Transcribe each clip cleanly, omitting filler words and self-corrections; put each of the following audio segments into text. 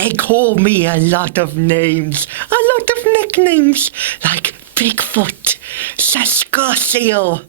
They call me a lot of names, a lot of nicknames, like Bigfoot, Saskasio,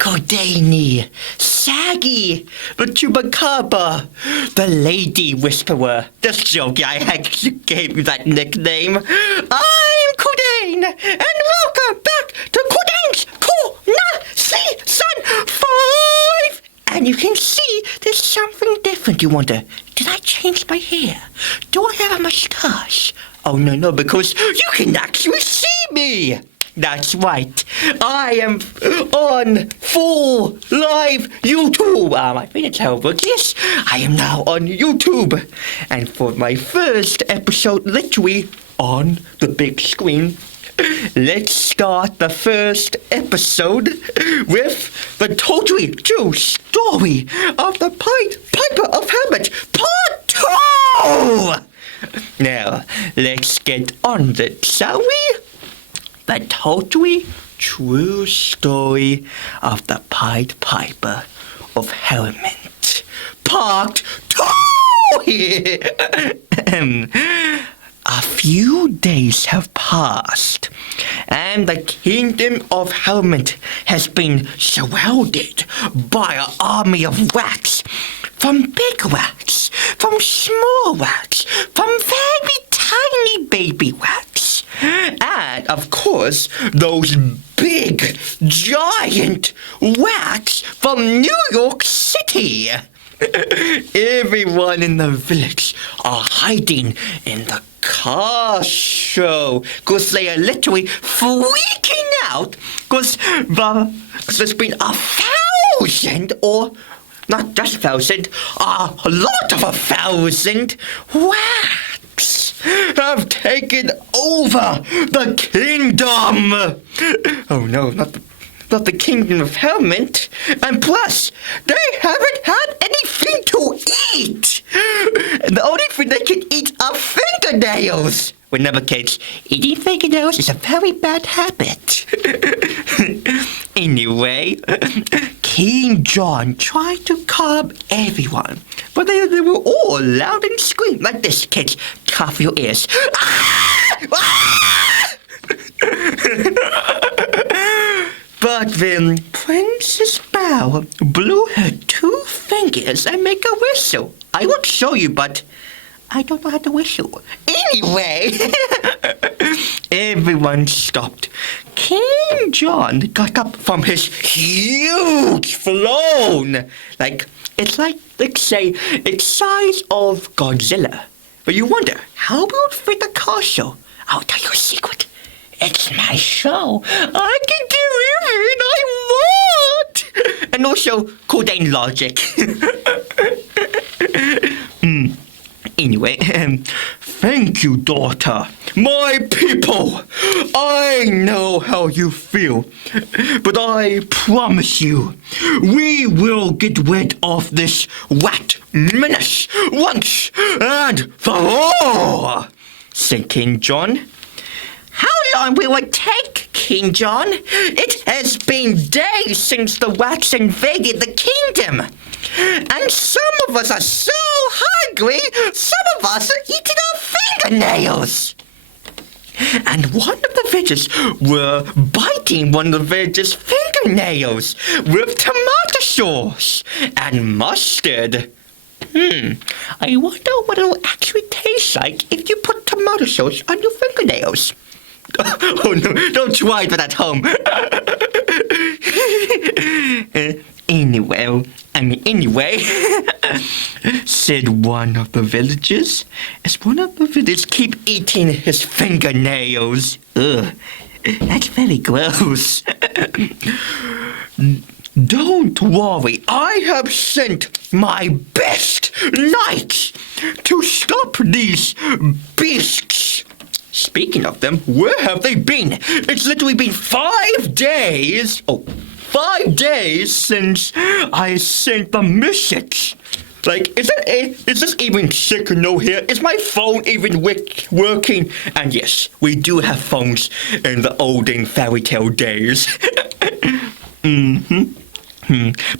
Cordayne, Saggy, the Chupacabra, the Lady Whisperer. Just joking, I actually gave you that nickname. I'm Cordayne, and welcome back to Cordayne's Corner Season 5! And you can see there's something different. You wonder, did I change my hair? Do I have a mustache? Oh, no, because you can actually see me. That's right. I am on full live YouTube. My fingers terrible. Yes, I am now on YouTube. And for my first episode, literally on the big screen, let's start the first episode with the totally true story of the Piper of Hamlin, Part 2! Now, let's get on it, shall we? The totally true story of the Pied Piper of Hamlin, Part 2! A few days have passed, and the kingdom of Hamlin has been surrounded by an army of rats. From big rats, from small rats, from very tiny baby rats, and of course those big, giant rats from New York City. Everyone in the village are hiding in the car show because they are literally freaking out because there's been 1,000, or not just 1,000, a lot of 1,000 rats have taken over the kingdom. Oh no, not the kingdom of Hamlin, and plus, they haven't had anything to eat. And the only thing they can eat are fingernails. Remember, kids, eating fingernails is a very bad habit. Anyway, King John tried to calm everyone, but they were all loud and scream like this, kids. Cover your ears. But then Princess Bow blew her 2 fingers and made a whistle. I would show you, but I don't know how to whistle. Anyway, everyone stopped. King John got up from his huge throne. It's size of Godzilla. But you wonder, how will it fit the castle? I'll tell you a secret. It's my show. I can do everything I want. And also, Cordayne logic. Anyway, thank you, daughter. My people, I know how you feel. But I promise you, we will get rid of this rat menace once and for all, said King John. How long will it take, King John? It has been days since the rats invaded the kingdom. And some of us are so hungry, some of us are eating our fingernails. And one of the villagers were biting one of the villagers' fingernails with tomato sauce and mustard. I wonder what it will actually taste like if you put tomato sauce on your fingernails. Oh no, don't try that at home. Anyway, said one of the villagers, as one of the villagers keep eating his fingernails. Ugh, that's very gross. Don't worry, I have sent my best knights to stop these beasts. Speaking of them, where have they been? It's literally been 5 days. 5 days since I sent the message. Is this even signal here? Is my phone even working? And yes, we do have phones in the olden fairy tale days.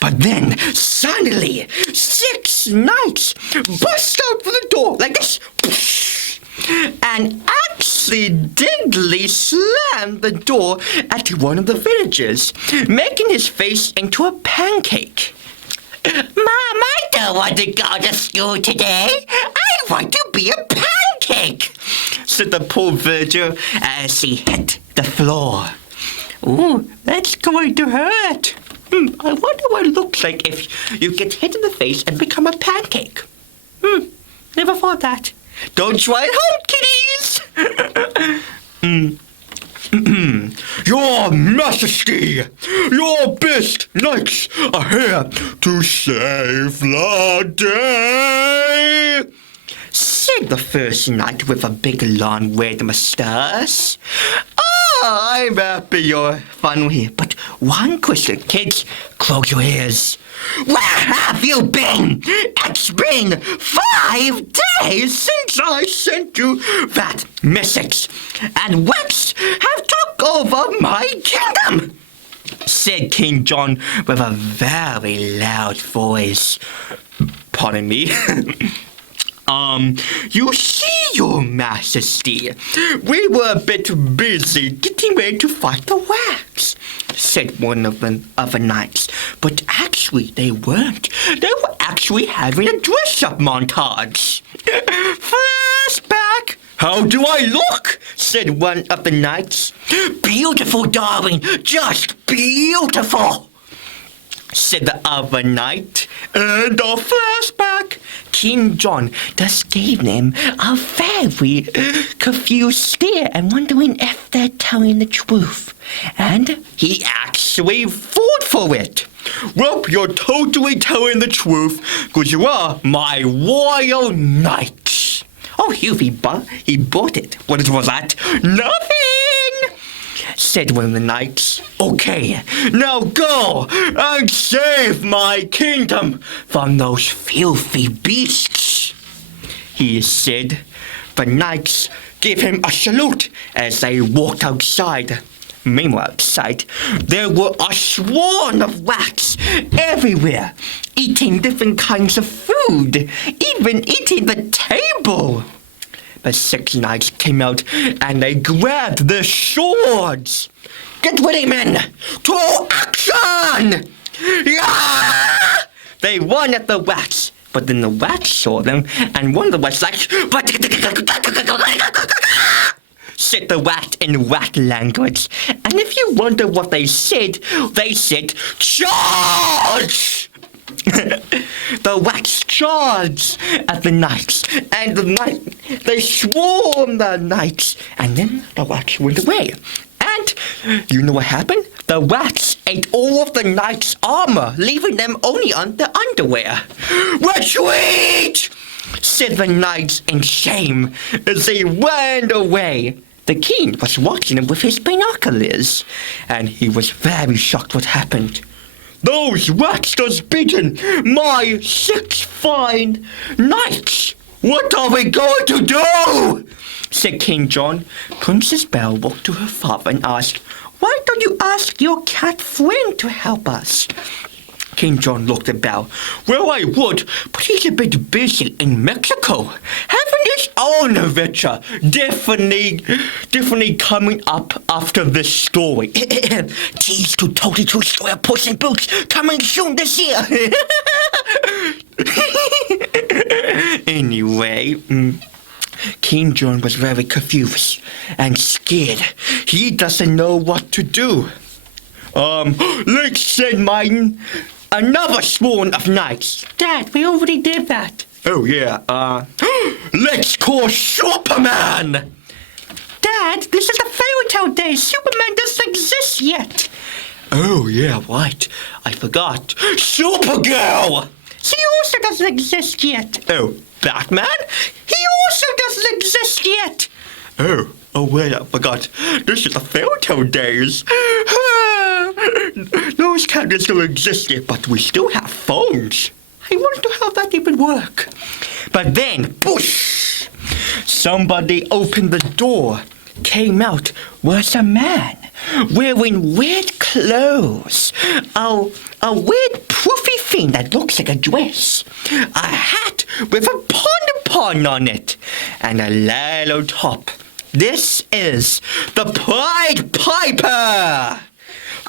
But then, suddenly, 6 knights burst out from the door like this. and accidentally slammed the door at one of the villagers, making his face into a pancake. Mom, I don't want to go to school today. I want to be a pancake, said the poor villager as he hit the floor. Ooh, that's going to hurt. I wonder what it looks like if you get hit in the face and become a pancake. Never thought that. Don't try it home, kiddies. Your Majesty, your best knights are here to save the day, said the first knight with a big long red moustache. I'm happy you're finally here, but one question, kids. Close your ears. Where have you been? It's been 5 days since I sent you that message, and whacks have took over my kingdom, said King John with a very loud voice. Pardon me. You see, your Majesty, we were a bit busy getting ready to fight the Wags, said one of the other knights. But actually, they weren't. They were actually having a dress-up montage. Flashback! How do I look? Said one of the knights. Beautiful, darling, just beautiful, said the other knight. And a flashback. King John just gave them a very confused stare and wondering if they're telling the truth. And he actually fought for it. Well, you're totally telling the truth, because you are my royal knight. Oh, he bought it. What was that? Nothing, said one of the knights. Okay, now go and save my kingdom from those filthy beasts, he said. The knights gave him a salute as they walked outside. Meanwhile, outside, there were a swarm of rats everywhere, eating different kinds of food, even eating the table. The 6 knights came out and they grabbed their swords. Get ready, men! To action! Yeah! They run at the rats, but then the rats saw them, and one of the rats said the rat in rat language. And if you wonder what they said charge! The rats charged at the knights, and they swarmed the knights, and then the rats went away. And you know what happened? The rats ate all of the knights' armor, leaving them only on their underwear. Retreat! Said the knights in shame as they ran away. The king was watching them with his binoculars, and he was very shocked what happened. Those rats just beaten my 6 fine knights. What are we going to do? Said King John. Princess Belle walked to her father and asked, Why don't you ask your cat friend to help us? King John looked at Belle. Well, I would, but he's a bit busy in Mexico. Having his own adventure. Definitely coming up after this story. Tease to totally true story of Puss in Boots coming soon this year. Anyway, King John was very confused and scared. He doesn't know what to do. Let's send another swarm of knights. Dad, we already did that. Oh, yeah, let's call Superman! Dad, this is a fairy tale day. Superman doesn't exist yet. Oh, yeah, right. I forgot. Supergirl! She also doesn't exist yet. Oh, Batman? He also doesn't exist yet. Oh, wait, I forgot. This is the fairy tale days. Those characters don't exist yet, but we still have phones. I wonder how that even work. But then, whoosh! Somebody opened the door. Came out was a man wearing weird clothes. A weird poofy thing that looks like a dress. A hat with a pond pond on it, and a little top. This is the Pied Piper!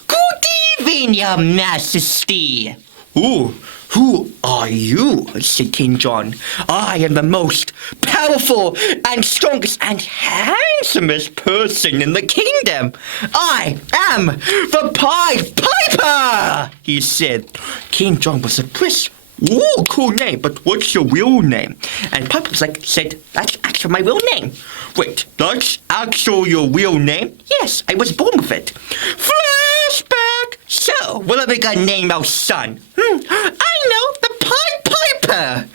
Good evening, your majesty! Ooh, who are you? Said King John. I am the most powerful and strongest and handsomest person in the kingdom. I am the Pied Piper, he said. King John was impressed. Ooh, cool name, but what's your real name? And Piper was said, that's actually my real name. Wait, that's actually your real name? Yes, I was born with it. Flashback! So, what are we gonna name our son? I know, the Pied Piper!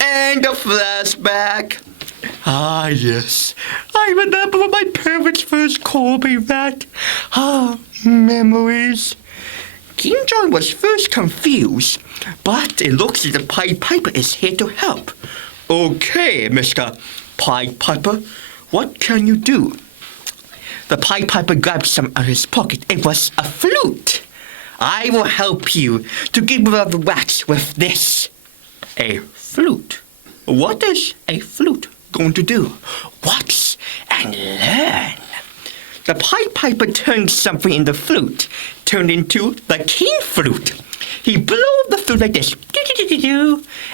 And a flashback. Ah, yes. I remember when my parents first called me that. Ah, memories. King John was first confused, but it looks like the Pied Piper is here to help. Okay, Mr. Pied Piper, what can you do? The Pied Piper grabbed some out of his pocket. It was a flute. I will help you to get rid of the rats with this. A flute? What is a flute going to do? Watch and learn. The Pied Piper turned something in the flute, turned into the king flute. He blew the flute like this,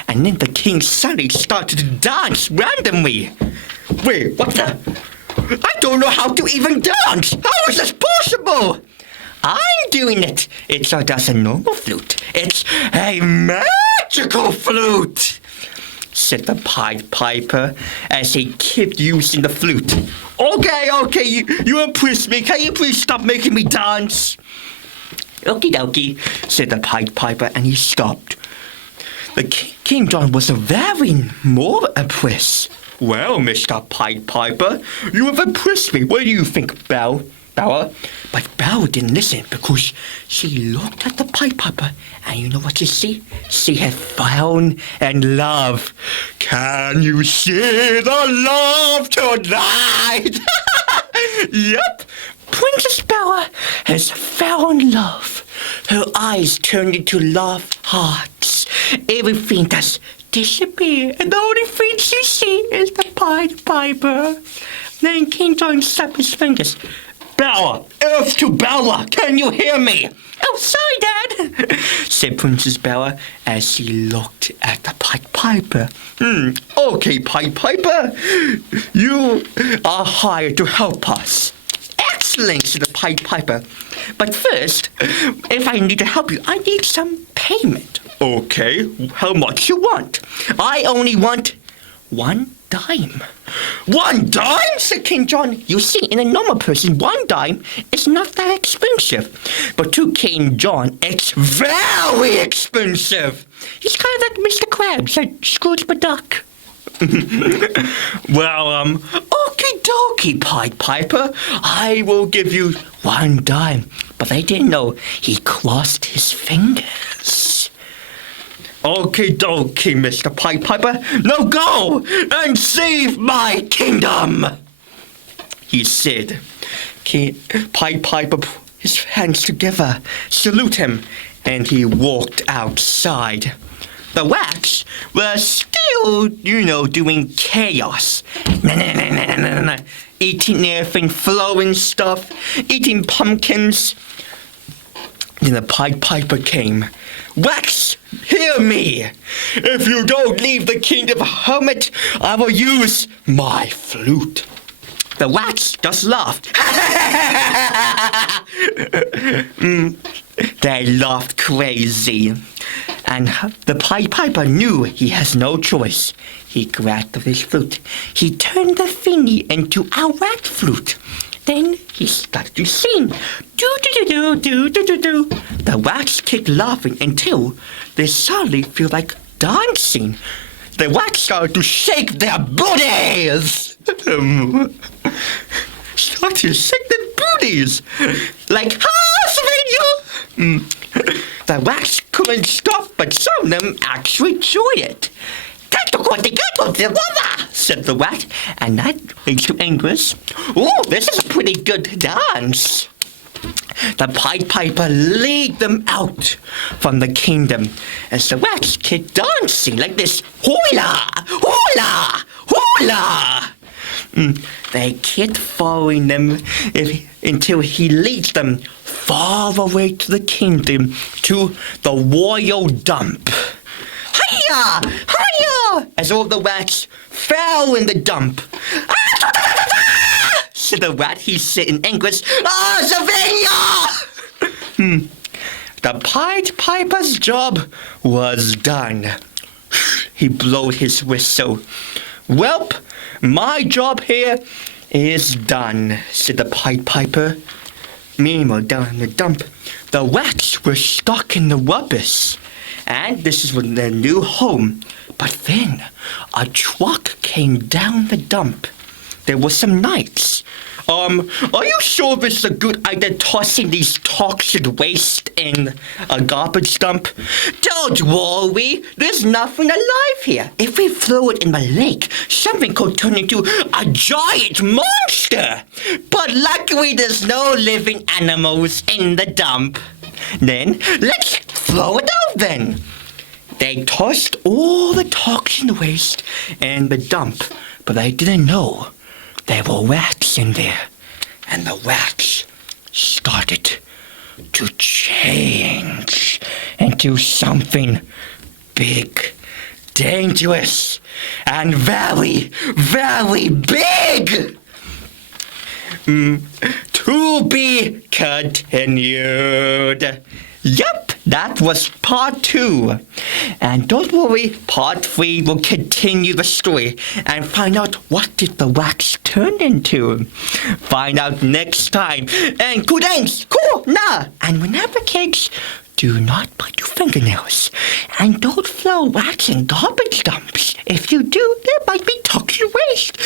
and then the king suddenly started to dance randomly. Wait, what the? I don't know how to even dance! How is this possible? I'm doing it! It's not just a normal flute. It's a magical flute! Said the Pied Piper as he kept using the flute. Okay, you impress me. Can you please stop making me dance? Okie dokie, said the Pied Piper, and he stopped. The King John was very more impressed. Well, Mr. Pied Piper, you have impressed me. What do you think, Belle? But Belle didn't listen because she looked at the Pied Piper, and you know what she see? She had found and love. Can you see the love tonight? Yep, Princess Bella has found love. Her eyes turned into love hearts. Everything does disappear, and the only thing she see is the Pied Piper. Then King John snapped his fingers. Bella! Earth to Bella! Can you hear me? Oh, sorry, Dad, said Princess Bella as she looked at the Pied Piper. Okay, Pied Piper. You are hired to help us. Excellent, said the Pied Piper. But first, if I need to help you, I need some payment. Okay, how much you want? I only want 1 dime. 1 dime? Said King John. You see, in a normal person, 1 dime is not that expensive. But to King John, it's very expensive. He's kind of like Mr. Krabs, like Scrooge McDuck. Well, okie dokie, Pied Piper. I will give you 1 dime. But I didn't know he crossed his fingers. Okie dokie, Mr. Pied Piper. Now go and save my kingdom, he said. Pied Piper put his hands together, salute him, and he walked outside. The rats were still, doing chaos. Eating everything, flowing stuff, eating pumpkins. Then the Pied Piper came. Rats, hear me! If you don't leave the kingdom hermit, I will use my flute. The rats just laughed. They laughed crazy. And the Pied Piper knew he has no choice. He grabbed his flute. He turned the thingy into a rat flute. Then he started to sing. Do-do-do-do-do-do-do-do. The rats kept laughing until they suddenly feel like dancing. The rats started to shake their booties. Started to shake their booties. Like, Svenja! The rats couldn't stop, but some of them actually enjoyed it. Said the rat, and that makes you English. Oh, this is a pretty good dance. The Pied Piper lead them out from the kingdom as the rats kept dancing like this. Hula! Hula! Hula! They kept following them until he leads them far away to the kingdom, to the royal dump. Hiya! Hiya! As all the rats fell in the dump. Said the rat, he said in English, Sylvania! The Pied Piper's job was done. He blowed his whistle. Welp, my job here is done, said the Pied Piper. Meanwhile, down in the dump, the rats were stuck in the rubbish. And this is their new home. But then a truck came down the dump. There were some knights. Are you sure it's a good idea tossing these toxic waste in a garbage dump? Don't worry, there's nothing alive here. If we throw it in the lake, something could turn into a giant monster. But luckily there's no living animals in the dump. Then, let's throw it out then. They tossed all the toxic waste in the dump, but they didn't know there were rats in there, and the rats started to change into something big, dangerous, and very, very big. To be continued. Yep, that was part 2. And don't worry, part 3 will continue the story and find out what did the rats turn into. Find out next time. And Cordayne, cool, nah. And remember, kids, do not bite your fingernails. And don't throw rats in garbage dumps. If you do, there might be toxic waste.